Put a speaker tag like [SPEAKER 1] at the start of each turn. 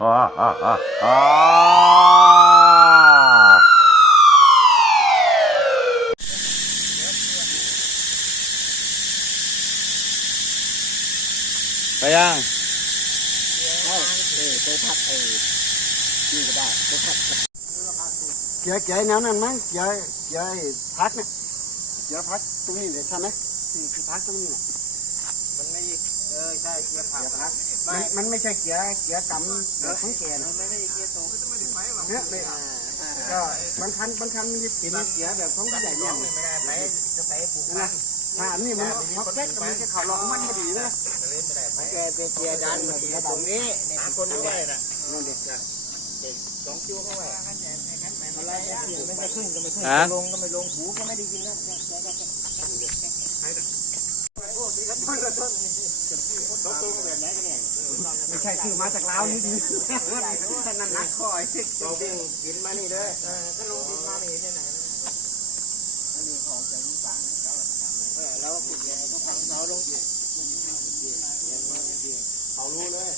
[SPEAKER 1] อ่าอ่าอ่าอ่า
[SPEAKER 2] ไปยัง
[SPEAKER 3] เกี่ยวเกี่ยวไอ้แนวนั้นมั้เกี่ยวเกี่ยวพักเนี่ยเกี่ยวพักตรงนี้เนี่ยใช่ไหมที่พักตรงนี้น่ะ
[SPEAKER 4] มันไม่ ช่เกียร์ผัก
[SPEAKER 3] เกี่ยวพักมันมันไม่ใช่เกี่ยวเกี่ยวกำแบบของแกนะ
[SPEAKER 4] มันไม่ได้เกียร์ตรง
[SPEAKER 3] เนี่ยไม่ก็บางคันบางคันมันจะติดเกี่ยวแบบของผู้ใหญ่เนี่ย
[SPEAKER 4] ไม่ได้ไปจะไปปลูก
[SPEAKER 3] นะถ้าอันนี้มันพอแก๊กมันจะเข่าหลอกมันพอดีนะ
[SPEAKER 4] ไม่ได้ไปแกเป็นเกียร์ดันเกียร์ตรงนี้หาคนด้วยนะ
[SPEAKER 3] นั่นดิ
[SPEAKER 4] สองคิวเข้าไปอะไรเสียงไม่ได้ขึ้นก็ไม่ขึ้นลงก็ไม่ลงหูก็ไม่ได้ยินนะ
[SPEAKER 3] ไม่ใช่คือมาจากลาวนี่ดีท่านนั้นนักคอย
[SPEAKER 4] เราวิ่งกินมานี่เลยก็ลงกินมาไม่เห็นที่ไหนแล้วเขาลงเขารู้เลย